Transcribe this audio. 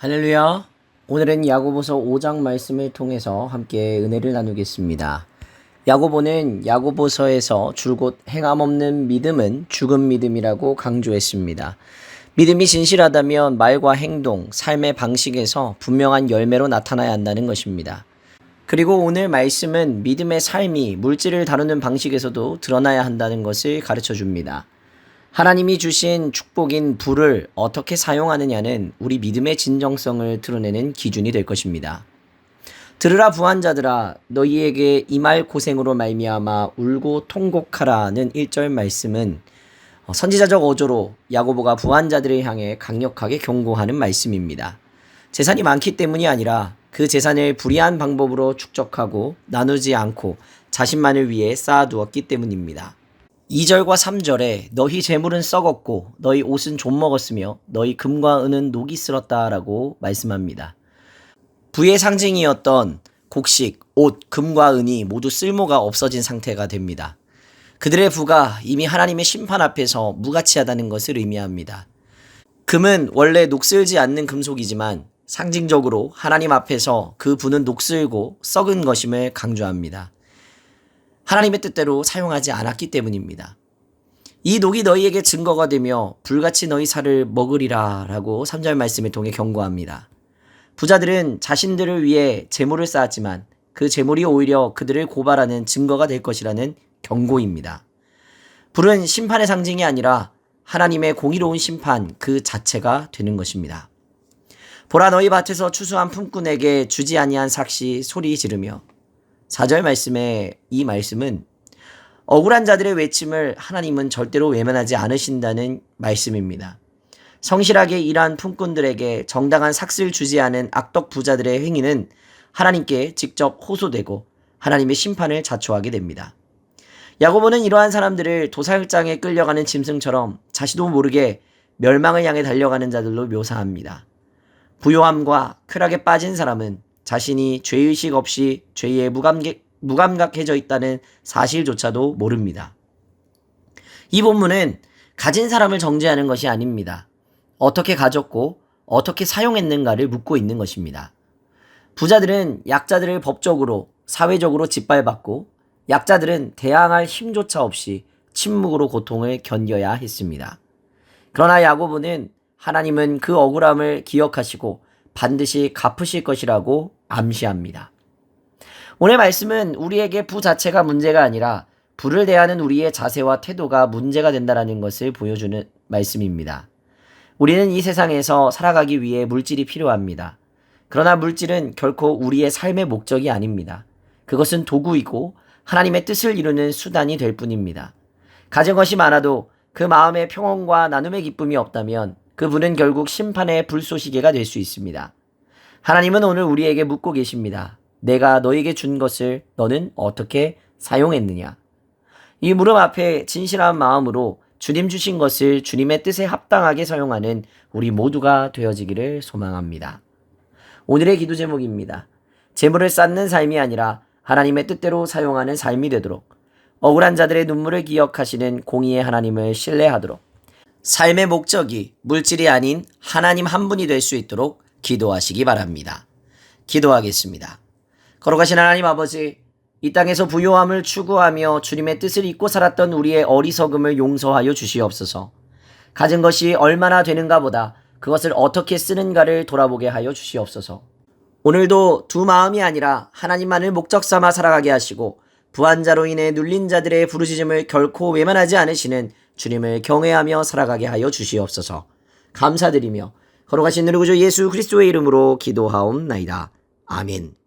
할렐루야. 오늘은 야고보서 5장 말씀을 통해서 함께 은혜를 나누겠습니다. 야고보는 야고보서에서 줄곧 행함 없는 믿음은 죽은 믿음이라고 강조했습니다. 믿음이 진실하다면 말과 행동, 삶의 방식에서 분명한 열매로 나타나야 한다는 것입니다. 그리고 오늘 말씀은 믿음의 삶이 물질을 다루는 방식에서도 드러나야 한다는 것을 가르쳐 줍니다. 하나님이 주신 축복인 불을 어떻게 사용하느냐는 우리 믿음의 진정성을 드러내는 기준이 될 것입니다. 들으라 부한 자들아 너희에게 이 말 고생으로 말미암아 울고 통곡하라는 1절 말씀은 어, 선지자적 어조로 야고보가 부한 자들을 향해 강력하게 경고하는 말씀입니다. 재산이 많기 때문이 아니라 그 재산을 불이한 방법으로 축적하고 나누지 않고 자신만을 위해 쌓아두었기 때문입니다. 2절과 3절에 너희 재물은 썩었고 너희 옷은 좀 먹었으며 너희 금과 은은 녹이 쓸었다라고 말씀합니다. 부의 상징이었던 곡식, 옷, 금과 은이 모두 쓸모가 없어진 상태가 됩니다. 그들의 부가 이미 하나님의 심판 앞에서 무가치하다는 것을 의미합니다. 금은 원래 녹슬지 않는 금속이지만 상징적으로 하나님 앞에서 그 부는 녹슬고 썩은 것임을 강조합니다. 하나님의 뜻대로 사용하지 않았기 때문입니다. 이 녹이 너희에게 증거가 되며 불같이 너희 살을 먹으리라 라고 3절 말씀을 통해 경고합니다. 부자들은 자신들을 위해 재물을 쌓았지만 그 재물이 오히려 그들을 고발하는 증거가 될 것이라는 경고입니다. 불은 심판의 상징이 아니라 하나님의 공의로운 심판 그 자체가 되는 것입니다. 보라 너희 밭에서 추수한 품꾼에게 주지 아니한 삭시 소리 지르며 4절 말씀에 이 말씀은 억울한 자들의 외침을 하나님은 절대로 외면하지 않으신다는 말씀입니다. 성실하게 일한 품꾼들에게 정당한 삭슬 주지 않은 악덕 부자들의 행위는 하나님께 직접 호소되고 하나님의 심판을 자초하게 됩니다. 야고보는 이러한 사람들을 도살장에 끌려가는 짐승처럼 자신도 모르게 멸망을 향해 달려가는 자들로 묘사합니다. 부요함과 쾌락에 빠진 사람은 자신이 죄의식 없이 죄에 무감각, 무감각해져 있다는 사실조차도 모릅니다. 이 본문은 가진 사람을 정죄하는 것이 아닙니다. 어떻게 가졌고 어떻게 사용했는가를 묻고 있는 것입니다. 부자들은 약자들을 법적으로, 사회적으로 짓밟았고 약자들은 대항할 힘조차 없이 침묵으로 고통을 견뎌야 했습니다. 그러나 야고보는 하나님은 그 억울함을 기억하시고 반드시 갚으실 것이라고 암시합니다. 오늘 말씀은 우리에게 부 자체가 문제가 아니라 부를 대하는 우리의 자세와 태도가 문제가 된다는 것을 보여주는 말씀입니다. 우리는 이 세상에서 살아가기 위해 물질이 필요합니다. 그러나 물질은 결코 우리의 삶의 목적이 아닙니다. 그것은 도구이고 하나님의 뜻을 이루는 수단이 될 뿐입니다. 가진 것이 많아도 그 마음의 평온과 나눔의 기쁨이 없다면 그분은 결국 심판의 불쏘시개가 될 수 있습니다. 하나님은 오늘 우리에게 묻고 계십니다. 내가 너에게 준 것을 너는 어떻게 사용했느냐? 이 물음 앞에 진실한 마음으로 주님 주신 것을 주님의 뜻에 합당하게 사용하는 우리 모두가 되어지기를 소망합니다. 오늘의 기도 제목입니다. 재물을 쌓는 삶이 아니라 하나님의 뜻대로 사용하는 삶이 되도록 억울한 자들의 눈물을 기억하시는 공의의 하나님을 신뢰하도록 삶의 목적이 물질이 아닌 하나님 한 분이 될 수 있도록 기도하시기 바랍니다. 기도하겠습니다. 걸어가신 하나님 아버지, 이 땅에서 부요함을 추구하며 주님의 뜻을 잊고 살았던 우리의 어리석음을 용서하여 주시옵소서. 가진 것이 얼마나 되는가 보다 그것을 어떻게 쓰는가를 돌아보게 하여 주시옵소서. 오늘도 두 마음이 아니라 하나님만을 목적 삼아 살아가게 하시고 부한자로 인해 눌린 자들의 부르짖음을 결코 외면하지 않으시는 주님을 경외하며 살아가게 하여 주시옵소서. 감사드리며 걸어가신 우리 구주 예수 그리스도의 이름으로 기도하옵나이다. 아멘.